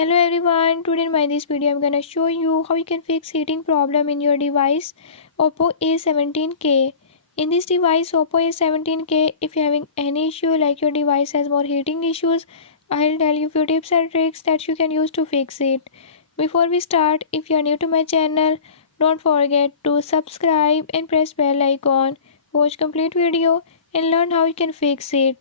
Hello everyone, today in this video I'm gonna show you how you can fix heating problem in your device Oppo A17k. In this device Oppo A17k, if you're having any issue like your device has more heating issues, I'll tell you few tips and tricks that you can use to fix it. Before we start, if you are new to my channel, don't forget to subscribe and press bell icon. Watch complete video and learn how you can fix it.